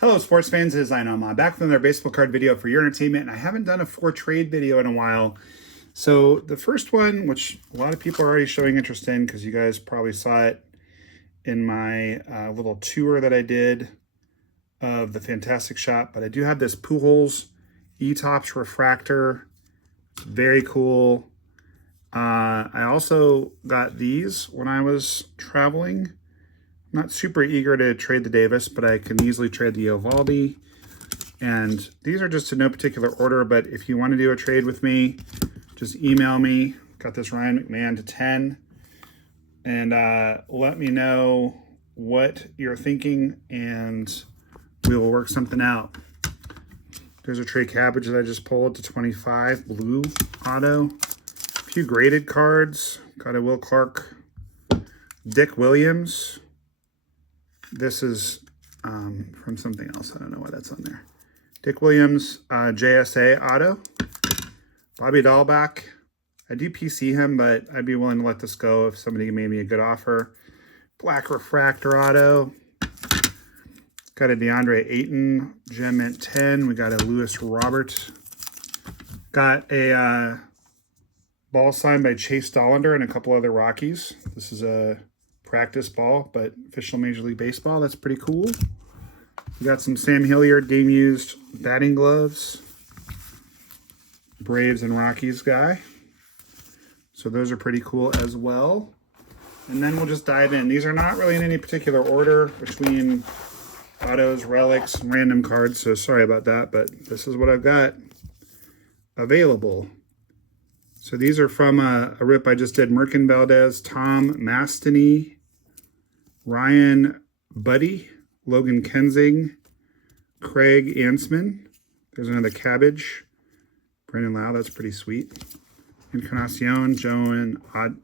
Hello sports fans, it is NOMAH back with another baseball card video for your entertainment, and I haven't done a for trade video in a while. So the first one, which a lot of people are already showing interest in because you guys probably saw it in my little tour that I did of the Fantastic Shop, but I do have this Pujols Topps refractor. It's very cool. I also got these when I was traveling. Not super eager to trade the Davis, but I can easily trade the Eovaldi. And these are just in no particular order, but if you want to do a trade with me, just email me. Got this Ryan McMahon to 10. And let me know what you're thinking, and we will work something out. There's a Trey Cabbage that I just pulled to 25, blue auto. A few graded cards. Got a Will Clark, Dick Williams. This is from something else. I don't know why that's on there. Dick Williams, JSA auto. Bobby Dahlback. I do PC him, but I'd be willing to let this go if somebody made me a good offer. Black refractor auto. Got a DeAndre Ayton, gem mint 10. We got a Lewis Robert. Got a ball signed by Chase Dollander and a couple other Rockies. This is a practice ball, but official Major League Baseball. That's pretty cool. We got some Sam Hilliard game used batting gloves. Braves and Rockies guy. So those are pretty cool as well. And then we'll just dive in. These are not really in any particular order between autos, relics, and random cards. So sorry about that, but this is what I've got available. So these are from a rip I just did. Merkin Valdez, Tom Mastany, Ryan Buddy, Logan Kensing, Craig Ansman. There's another Cabbage. Brandon Lau, that's pretty sweet. Encarnacion, Joe and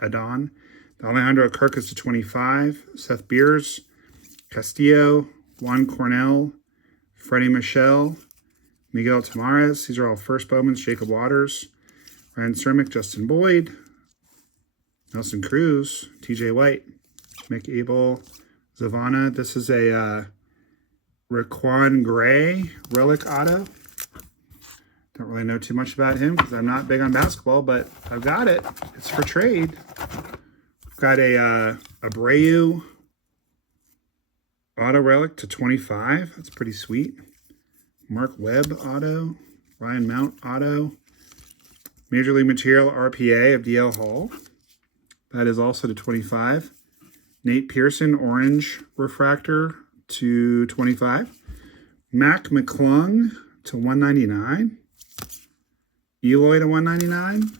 Adon. Alejandro Kirkus to 25. Seth Beers, Castillo, Juan Cornell, Freddie Michelle, Miguel Tamares. These are all first Bowmans. Jacob Waters, Ryan Cermick, Justin Boyd, Nelson Cruz, TJ White, Mick Abel, Zavana. This is a Raquan Gray relic auto. Don't really know too much about him because I'm not big on basketball, but I've got it. It's for trade. Got a Abreu auto relic to 25. That's pretty sweet. Mark Webb auto. Ryan Mount auto. Major League Material RPA of DL Hall. That is also to 25. Nate Pearson orange refractor to 25. Mac McClung to 199. Eloy to 199.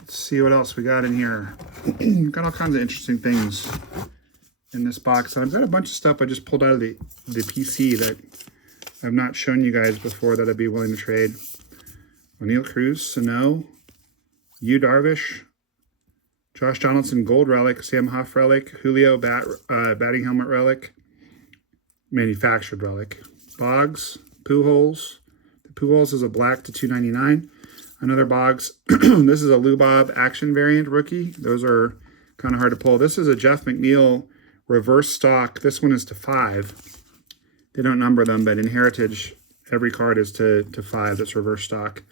Let's see what else we got in here. Got all kinds of interesting things in this box. And I've got a bunch of stuff I just pulled out of the PC that I've not shown you guys before that I'd be willing to trade. O'Neal Cruz, Sano, Yu Darvish, Josh Donaldson gold relic, Sam Huff relic, Julio batting helmet relic, manufactured relic. Boggs, Pujols. The Pujols is a black to 299. Another Boggs. This is a Lou Bob action variant rookie. Those are kind of hard to pull. This is a Jeff McNeil reverse stock. This one is to 5. They don't number them, but in Heritage, every card is to 5. That's reverse stock.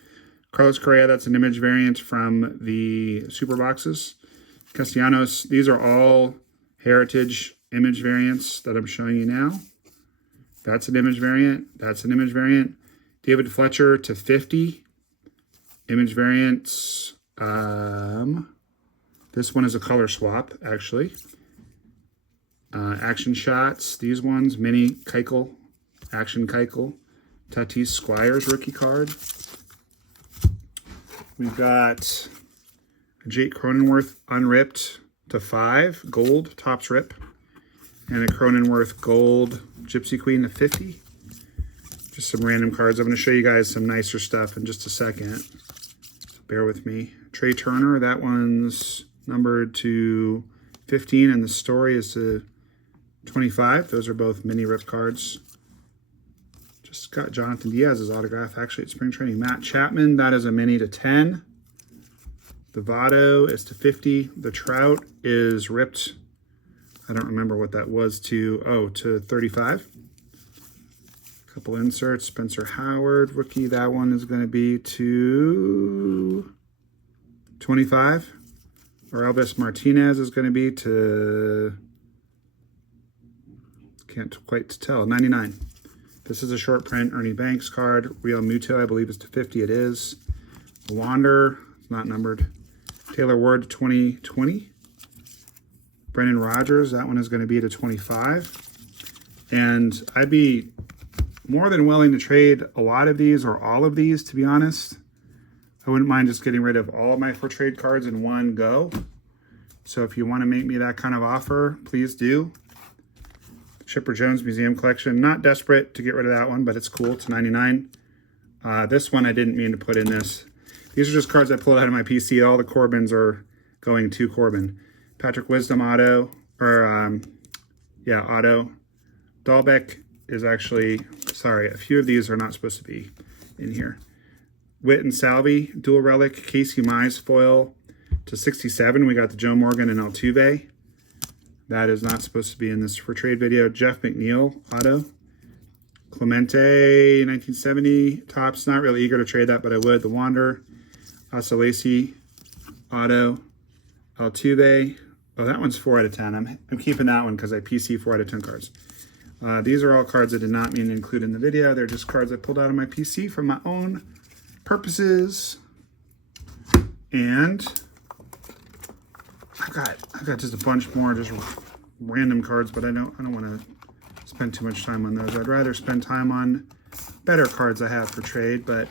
Carlos Correa, that's an image variant from the Super Boxes. Castellanos, these are all Heritage image variants that I'm showing you now. That's an image variant. That's an image variant. David Fletcher to 50. Image variants. This one is a color swap, actually. Action shots. These ones, mini Keuchel, action Keuchel. Tatis Squires rookie card. We've got a Jake Cronenworth unripped to 5, gold, Topps rip. And a Cronenworth gold Gypsy Queen to 50. Just some random cards. I'm going to show you guys some nicer stuff in just a second. So bear with me. Trey Turner, that one's numbered to 15, and the story is to 25. Those are both mini rip cards. Just got Jonathan Diaz's autograph actually at spring training. Matt Chapman, that is a mini to 10. The Votto is to 50. The Trout is ripped I don't remember what that was to, oh, to 35. Couple inserts, Spencer Howard, rookie. That one is going to be to 25. Or Elvis Martinez is going to be to, can't quite tell, 99. This is a short print Ernie Banks card. Real Muto, I believe, is to 50. It is. Wander, it's not numbered. Taylor Ward to 2020. Brendan Rodgers, that one is going to be to 25. And I'd be more than willing to trade a lot of these or all of these, to be honest. I wouldn't mind just getting rid of all of my for trade cards in one go. So if you want to make me that kind of offer, please do. Chipper Jones Museum Collection. Not desperate to get rid of that one, but it's cool. It's 99. This one I didn't mean to put in this. These are just cards I pulled out of my PC. All the Corbins are going to Corbin. Patrick Wisdom auto, or yeah, auto. Dahlbeck is actually, sorry, a few of these are not supposed to be in here. Witt and Salvi, dual relic, Casey Mize foil to 67. We got the Joe Morgan and Altuve. That is not supposed to be in this for trade video. Jeff McNeil, auto. Clemente, 1970, Topps. Not really eager to trade that, but I would. The Wander, Asalasi, auto. Altuve. Oh, that one's 4 out of 10. I'm keeping that one because I PC 4 out of 10 cards. These are all cards I did not mean to include in the video. They're just cards I pulled out of my PC for my own purposes. And I've got just a bunch more just random cards, but I don't want to spend too much time on those. I'd rather spend time on better cards I have for trade, but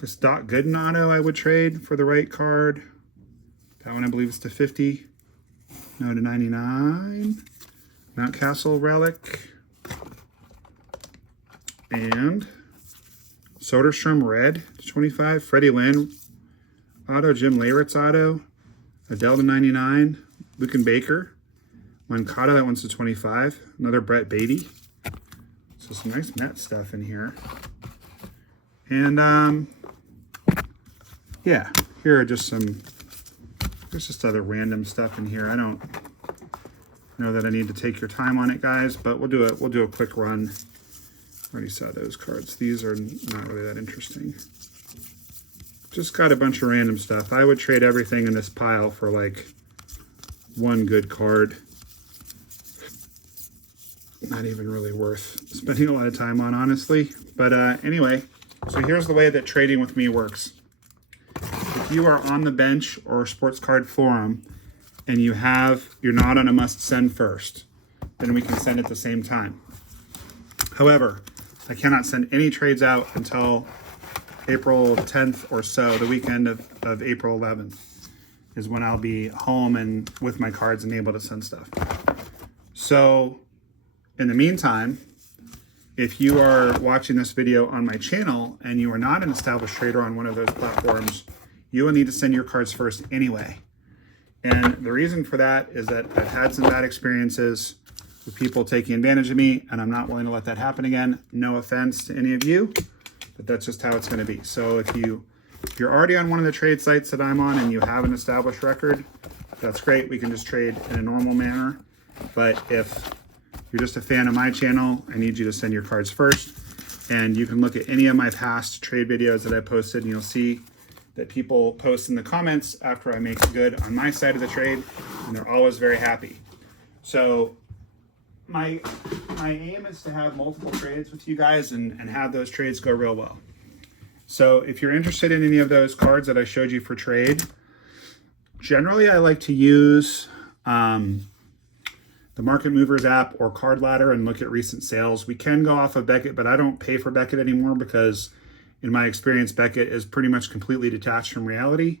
this Doc Gooden auto I would trade for the right card. That one I believe is to 50. No, to 99. Mountcastle relic. And Soderstrom red to 25. Freddie Lynn auto. Jim Leyritz auto. Adele to 99. Lucan Baker. Moncada, that one's to 25. Another Brett Beatty. So some nice Met stuff in here. And yeah, here are just some, there's just other random stuff in here. I don't know that I need to take your time on it, guys, but we'll do a quick run. Already saw those cards. These are not really that interesting. Just got a bunch of random stuff. I would trade everything in this pile for like one good card. Not even really worth spending a lot of time on, honestly. But anyway, so here's the way that trading with me works. If you are on the bench or sports card forum and you're not on a must send first, then we can send at the same time. However, I cannot send any trades out until April 10th or so, the weekend of April 11th is when I'll be home and with my cards and able to send stuff. So in the meantime, if you are watching this video on my channel and you are not an established trader on one of those platforms, you will need to send your cards first anyway. And the reason for that is that I've had some bad experiences with people taking advantage of me, and I'm not willing to let that happen again. No offense to any of you, but that's just how it's going to be. So if you're already on one of the trade sites that I'm on and you have an established record, that's great. We can just trade in a normal manner. But if you're just a fan of my channel, I need you to send your cards first. And you can look at any of my past trade videos that I posted, and you'll see that people post in the comments after I make good on my side of the trade, and they're always very happy. So my aim is to have multiple trades with you guys and have those trades go real well. So if you're interested in any of those cards that I showed you for trade, generally I like to use the Market Movers app or Card Ladder and look at recent sales. We can go off of Beckett, but I don't pay for Beckett anymore because in my experience, Beckett is pretty much completely detached from reality.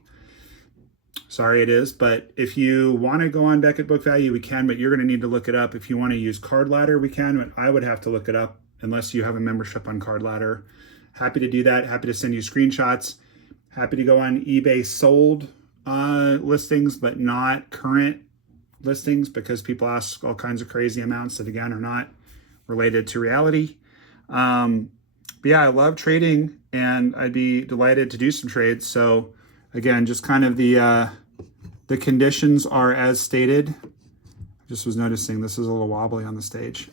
Sorry, it is. But if you want to go on Beckett Book Value, we can, but you're going to need to look it up. If you want to use Card Ladder, we can, but I would have to look it up unless you have a membership on Card Ladder. Happy to do that. Happy to send you screenshots. Happy to go on eBay sold listings, but not current listings because people ask all kinds of crazy amounts that, again, are not related to reality. But yeah, I love trading, and I'd be delighted to do some trades. So again, just kind of the conditions are as stated. Just was noticing this is a little wobbly on the stage.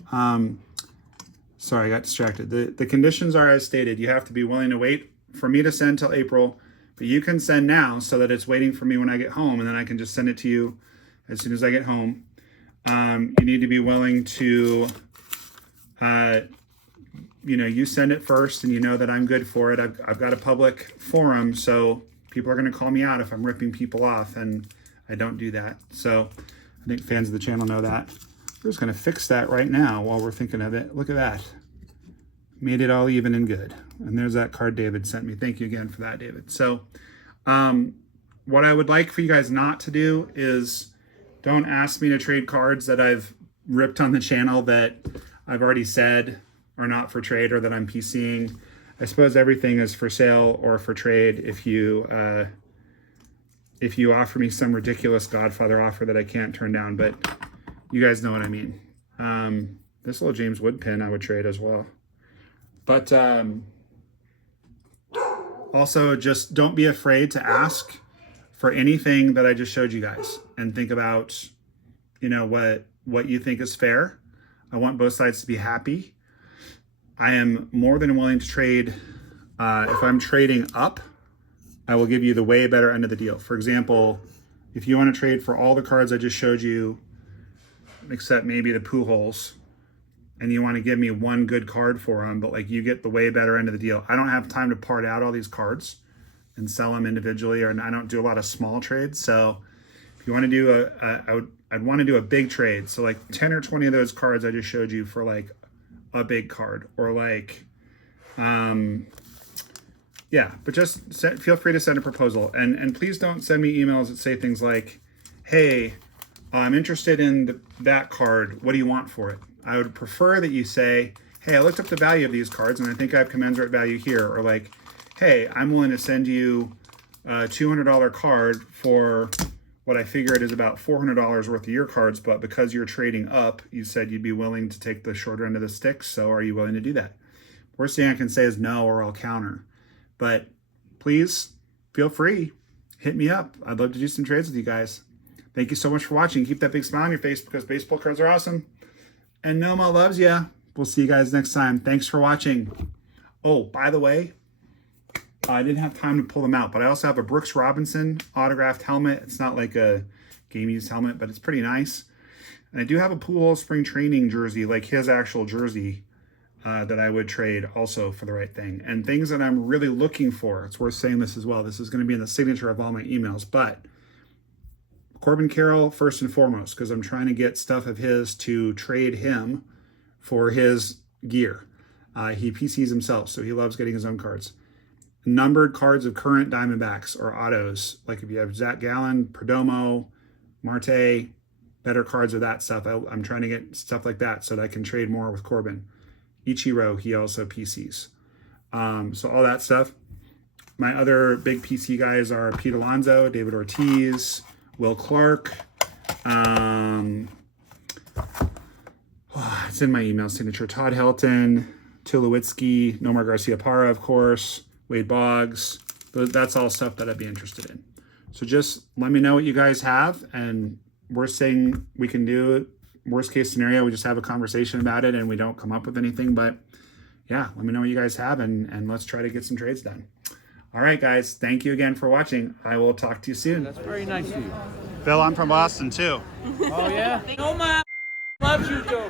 Sorry, I got distracted. The conditions are as stated. You have to be willing to wait for me to send till April, but you can send now so that it's waiting for me when I get home, and then I can just send it to you as soon as I get home. You need to be willing to, you know, you send it first and you know that I'm good for it. I've got a public forum, so people are going to call me out if I'm ripping people off, and I don't do that. So I think fans of the channel know that. We're just going to fix that right now while we're thinking of it. Look at that. Made it all even and good. And there's that card David sent me. Thank you again for that, David. So what I would like for you guys not to do is don't ask me to trade cards that I've ripped on the channel that I've already said are not for trade or that I'm PCing. I suppose everything is for sale or for trade if you offer me some ridiculous Godfather offer that I can't turn down, but you guys know what I mean. This little James Wood pin I would trade as well. But also just don't be afraid to ask for anything that I just showed you guys, and think about, you know, what you think is fair. I want both sides to be happy. I am more than willing to trade. If I'm trading up, I will give you the way better end of the deal. For example, if you want to trade for all the cards I just showed you, except maybe the Pujols, and you want to give me one good card for them, but like you get the way better end of the deal. I don't have time to part out all these cards and sell them individually, or I don't do a lot of small trades. So if you want to do I'd want to do a big trade. So like 10 or 20 of those cards I just showed you for like a big card, or like, yeah, but just feel free to send a proposal, and please don't send me emails that say things like, hey, I'm interested in that card. What do you want for it? I would prefer that you say, hey, I looked up the value of these cards and I think I have commensurate value here. Or like, hey, I'm willing to send you a $200 card for what I figure it is about $400 worth of your cards, but because you're trading up, you said you'd be willing to take the shorter end of the stick, so are you willing to do that? Worst thing I can say is no, or I'll counter. But please feel free, hit me up. I'd love to do some trades with you guys. Thank you so much for watching. Keep that big smile on your face, because baseball cards are awesome. And NOMAH loves ya. We'll see you guys next time. Thanks for watching. Oh, by the way, I didn't have time to pull them out, but I also have a Brooks Robinson autographed helmet. It's not like a game-used helmet, but it's pretty nice. And I do have a Pujols spring training jersey, like his actual jersey, that I would trade also for the right thing. And things that I'm really looking for. It's worth saying this as well. This is going to be in the signature of all my emails, but Corbin Carroll first and foremost, because I'm trying to get stuff of his to trade him for his gear. He PCs himself, so he loves getting his own cards. Numbered cards of current Diamondbacks or autos, like if you have Zach Gallen, Perdomo, Marte, better cards of that stuff. I'm trying to get stuff like that so that I can trade more with Corbin. Ichiro, he also PCs. So all that stuff. My other big PC guys are Pete Alonso, David Ortiz, Will Clark. It's in my email signature. Todd Helton, Tulowitzki, Nomar Garciaparra, of course, Wade Boggs. That's all stuff that I'd be interested in. So just let me know what you guys have, and worst thing we can do, worst case scenario, we just have a conversation about it and we don't come up with anything. But yeah, let me know what you guys have, and let's try to get some trades done. All right, guys, thank you again for watching. I will talk to you soon. That's very nice of you. Bill, I'm from Boston too. Oh, yeah? NOMAH loves you, Joe.